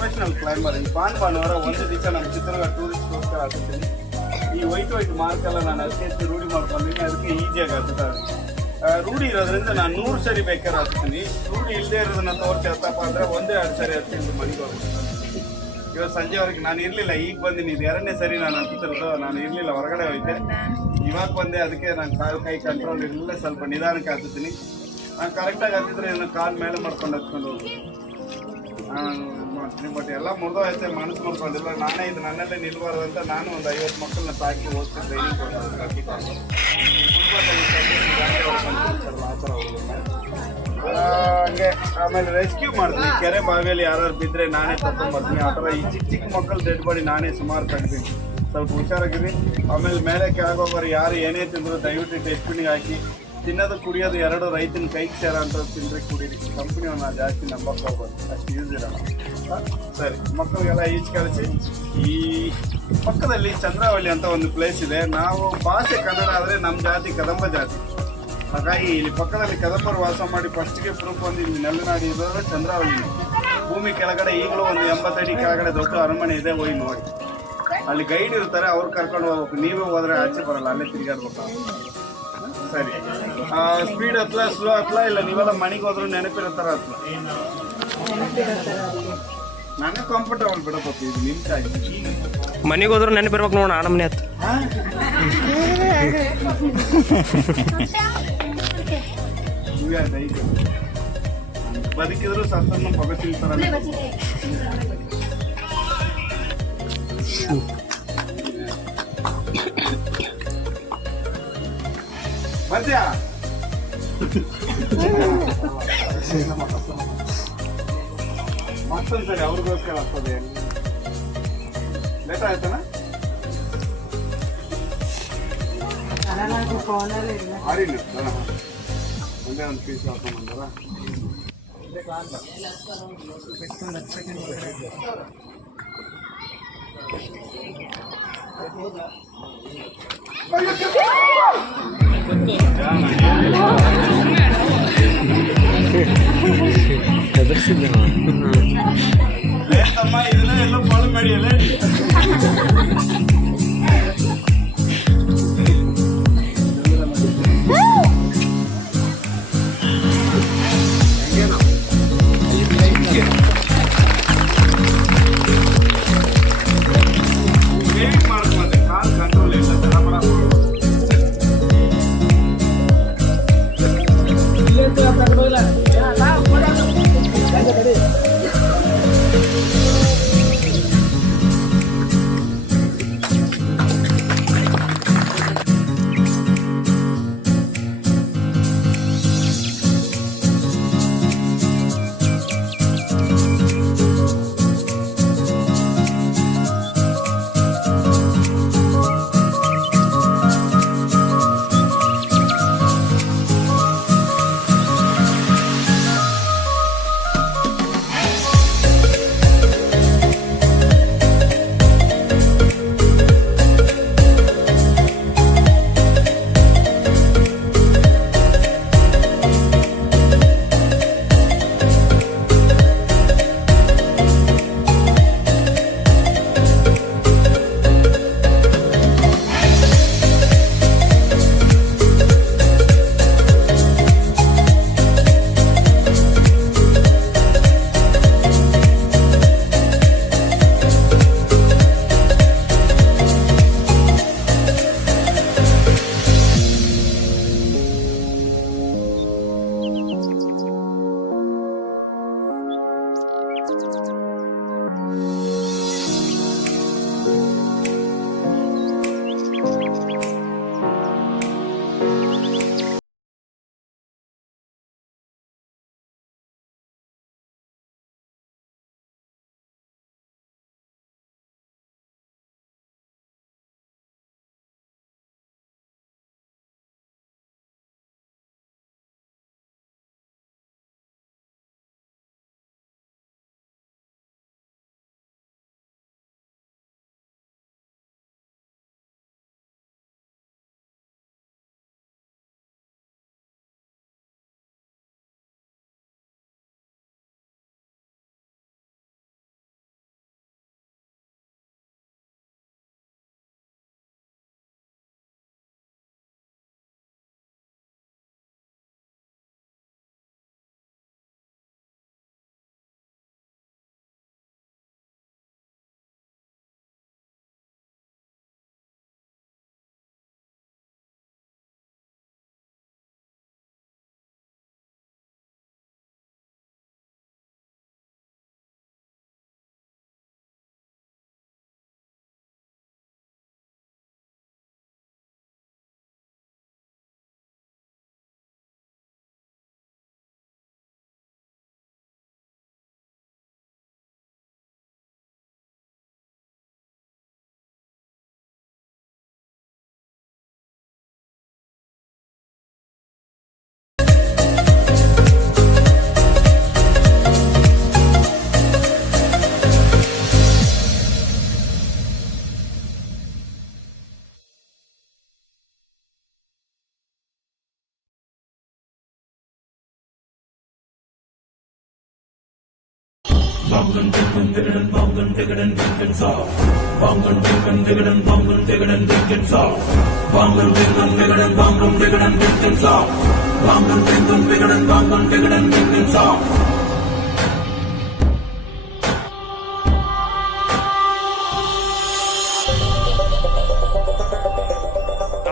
Professional climber ಈ ಭಾನುವಾರ ಒಂದು ದಿವಸ ನಮ್ಮ ಚಿತ್ರದುರ್ಗ ಟೂರಿಸ್ಟ್ಗೋಸ್ಕರ ಹಾಕ್ತೀನಿ. ಈ ವೈಟ್ ಮಾರ್ಕ್ ಎಲ್ಲ ನಾನು ಅದಕ್ಕೆ ರೂಢಿ ಮಾಡ್ಕೊಂಡಿದ್ದೀನಿ, ಅದಕ್ಕೆ ಈಸಿಯಾಗಿ ಆಗ್ತದೆ. ರೂಢಿ ಇರೋದ್ರಿಂದ ನಾನು 100 ಸರಿ ಬೇಕಾದ್ರೆ ಹಾಕ್ತೀನಿ. ರೂಢಿ ಇಲ್ಲದೆ ಇರೋದನ್ನ ತೋರಿಸಿ ಹತ್ತಪ್ಪ ಅಂದರೆ 1-2 ಸರಿ ಹತ್ತಿ ಮನೆಗೆ ಹೋಗ್ತೀನಿ. ಇವತ್ತು ಸಂಜೆವರೆಗೆ ನಾನು ಇರಲಿಲ್ಲ, ಈಗ ಬಂದಿನಿ. ಇದು 2ನೇ ಸರಿ ನಾನು ಹತ್ತಿರೋದು. ನಾನು ಇರಲಿಲ್ಲ, ಹೊರಗಡೆ ಹೋಯ್ತೆ. ಇವಾಗ ಬಂದೆ, ಅದಕ್ಕೆ ನಾನು ಕೈ ಕಂಟ್ರೋಲ್ ಇರಲಿಲ್ಲ, ಸ್ವಲ್ಪ ನಿಧಾನಕ್ಕೆ ಹತ್ತೀನಿ. ನಾನು ಕರೆಕ್ಟಾಗಿ ಹತ್ತಿದ್ರೆ ಇದನ್ನು ಕಾಲು ಮೇಲೆ ಮಾಡ್ಕೊಂಡು ಹತ್ಕೊಂಡು ಹೋಗ್ತೀನಿ. ಮಾಡ್ತೀನಿ. ಬಟ್ ಎಲ್ಲ ಮುರಿದೋಯ್ತೆ, ಮನಸ್ಸು ಮಾಡ್ಕೊಂಡಿಲ್ಲ. ನಾನೇ ಇದು ನನ್ನಲ್ಲೇ ನಿಲ್ಬಾರ್ದು ಅಂತ ನಾನು ಒಂದು 50 ಮಕ್ಕಳನ್ನ ಸಾಕಿ ಓದಿಸಿ ಟ್ರೈನಿಂಗ್ ಕೊಡೋದು. ಹಂಗೆ ಆಮೇಲೆ ರೆಸ್ಕ್ಯೂ ಮಾಡ್ತೀನಿ. ಕೆರೆ ಬಾವಿಯಲ್ಲಿ ಯಾರು ಬಿದ್ದರೆ ನಾನೇ ತಗೊಂಡ್ಬರ್ತೀನಿ. ಆ ಥರ ಈ ಚಿಕ್ಕ ಮಕ್ಕಳು ಡೆಡ್ ಬಾಡಿ ನಾನೇ ಸುಮಾರು ತೆಗ್ದೀನಿ. ಸ್ವಲ್ಪ ಹುಷಾರಾಗಿರಿ. ಆಮೇಲೆ ಮೇಲೆ ಕೆಳಗೋಗೋರು ಯಾರು ಏನೇ ತಿಂದ್ರು ದಯವಿಟ್ಟು ಡಸ್ಟ್ಬಿನ್ನಿಗೆ ಹಾಕಿ. ತಿನ್ನೋದು ಕುಡಿಯೋದು ಎರಡು ರೈತನ ಕೈಗೆ ಸೇರ ಅಂತ ತಿಂದ್ರೆ ಕುಡೀರಿ. ಕಂಪ್ನಿಯವ್ರನ್ನ ಜಾಸ್ತಿ ನಂಬಕ್ಕೆ ಹೋಗ್ಬೋದು, ಅಷ್ಟು ಯೂಸ್ ಇರಲ್ಲ. ಸರಿ, ಮಕ್ಕಳಿಗೆಲ್ಲ ಈಚ್ ಕಳಿಸಿ. ಈ ಪಕ್ಕದಲ್ಲಿ ಚಂದ್ರಾವಳಿ ಅಂತ ಒಂದು ಪ್ಲೇಸ್ ಇದೆ. ನಾವು ಭಾಷೆ ಕನ್ನಡ ಆದರೆ ನಮ್ಮ ಜಾತಿ ಕದಂಬ ಜಾತಿ, ಹಾಗಾಗಿ ಇಲ್ಲಿ ಪಕ್ಕದಲ್ಲಿ ಕದಂಬರು ವಾಸ ಮಾಡಿ ಫಸ್ಟ್ಗೆ ಪ್ರೂಫ್ ಒಂದು ಇಲ್ಲಿ ನೆಲನಾಡಿ ಇರೋದ್ರೆ ಚಂದ್ರಾವಳಿ. ಭೂಮಿ ಕೆಳಗಡೆ ಈಗಲೂ ಒಂದು 80 ಅಡಿ ಕೆಳಗಡೆ ದೊಡ್ಡ ಅರಮನೆ ಇದೆ, ಹೋಗಿ ನೋಡಿ. ಅಲ್ಲಿ ಗೈಡ್ ಇರ್ತಾರೆ, ಅವ್ರು ಕರ್ಕೊಂಡು ಹೋಗ್ಬೇಕು. ನೀವೇ ಹೋದ್ರೆ ಆಚೆ ಬರಲ್ಲ, ಅಲ್ಲೇ ತಿರುಗಾಡ್ಬೇಕು. ಸರಿ, ಸ್ಪೀಡ್ ಹತ್ಲ ಸ್ಲೋ ಹತ್ಲ ಇಲ್ಲ ನೀವೆಲ್ಲ ಮನೆಗೆ ಹೋದ್ರು ನೆನಪಿರೋ ಥರ ಹತ್ಲ. ನನಗೆ ಕಂಫರ್ಟಬಲ್ ಬಿಡಪ್ಪ, ಇದು ನಿಮ್ಮ ಚಾಯ್ಸ್. ಮನೆಗೆ ಹೋದ್ರು ನೆನಪಿರ್ಬೇಕು ನೋಡ ನಮ್ಮನೆ ಹತ್ತು. ಬದುಕಿದ್ರು ಸತ್ತನ್ನು ಪಗ ತಿಂತಾರ. ಮತ್ಯಾ ಮತ್ತೊಂದ್ಸರಿ ಅವ್ರಿಗೋಸ್ಕರ ಆಗ್ತದೆ. ಲೇಟ್ ಆಯ್ತಾನ ಆಡಿಲ್ಲ ಒಂದೇ ಒಂದು ಪೀಸ್ ಹಾಕೊಂಡ್ಬಂದಾರ. ತಮ್ಮ ಇದನ್ನ ಎಲ್ಲ ಫಾಲೋ ಮಾಡಿ ಅಲ್ಲ.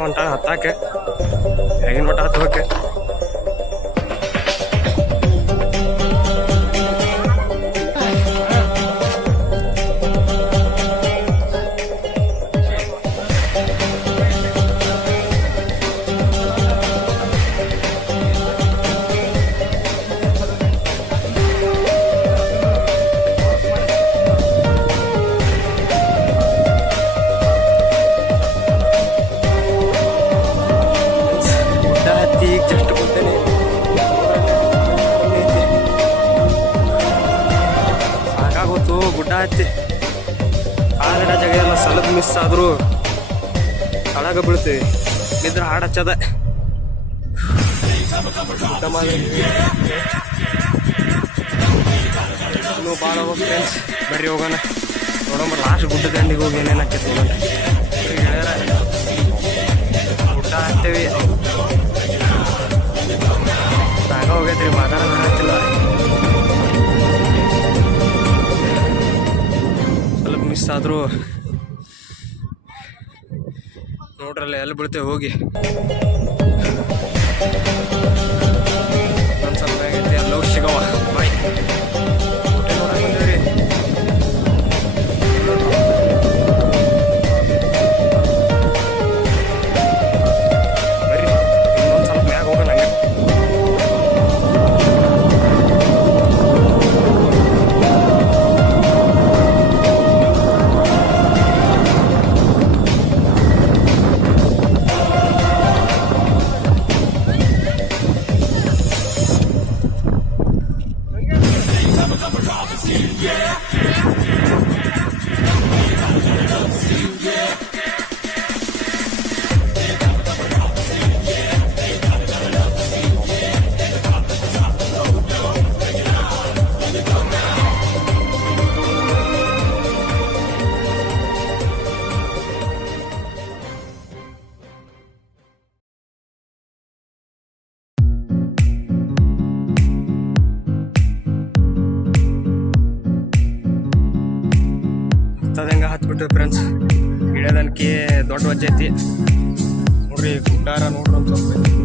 ಹೊಂಟ ಹತ್ತಾಕೆ ಹೇಗಿನ ಮಟ್ಟ ಹತ್ತಬೇಕು. ಈಗ ಜಸ್ಟ್ ಕೂತೇನೆ, ಸಾಕಾಗೋತು ಗುಡ್ಡ ಹತ್ತಿ. ಕಾಲಿಡ ಜಾಗ ಎಲ್ಲ ಸ್ವಲ್ಪ ಮಿಸ್ ಆದರೂ ತಳಗ ಬೀಳ್ತೀವಿ, ಬಿದ್ರೆ ಹಾಡು ಹಚ್ಚದ. ಊಟ ಮಾಡಿ ಇನ್ನೂ ಭಾಳ ಹೋಗಿ ಫ್ರೆಂಡ್ಸ್, ಬರ್ರಿ ಹೋಗೋಣ ನೋಡೋಣ. ಲಾಸ್ಟ್ ಗುಡ್ಡ ದಂಡಿಗೆ ಹೋಗಿ ಏನೇನು ಹಾಕೈತಿ ನೋಡೋಣ. ಗುಡ್ಡ ಹಾಕ್ತೇವಿ, ಸಾಗ ಹೋಗೈತ್ರಿ, ಮಾತಾಡೋದಿಲ್ಲ. ಸ್ವಲ್ಪ ಮಿಸ್ ಆದರೂ ನೋಡ್ರಲ್ಲ ಎಲ್ಲಿ ಬೀಳ್ತೇವೆ ಹೋಗಿ. ಒಂದು ಸ್ವಲ್ಪ ಆಗೈತಿ, ಅಲ್ಲಿ ಹೋಗಿ ಸಿಗವ ಬಾಯ್. ಊಟ ನೋಡಕ್ ಬಂದೇವ್ರಿ. ಬರ್ರಿ ಇನ್ನೊಂದು ಸ್ವಲ್ಪ ಮ್ಯಾಗ ಹೋಗೋಣ ಹಂಗೆ. ಹತ್ತದಂಗ ಹತ್ಬಿಟ್ಟು ಫ್ರೆಂಡ್ಸ್, ಇಳಿಯೋದನ್ಕೆ ದೊಡ್ಡ ವಜ್ಜೆ ಐತಿ ನೋಡ್ರಿ. ಗುಡ್ಡಾರ ನೋಡ್ರಿ ಒಂದು ಸ್ವಲ್ಪ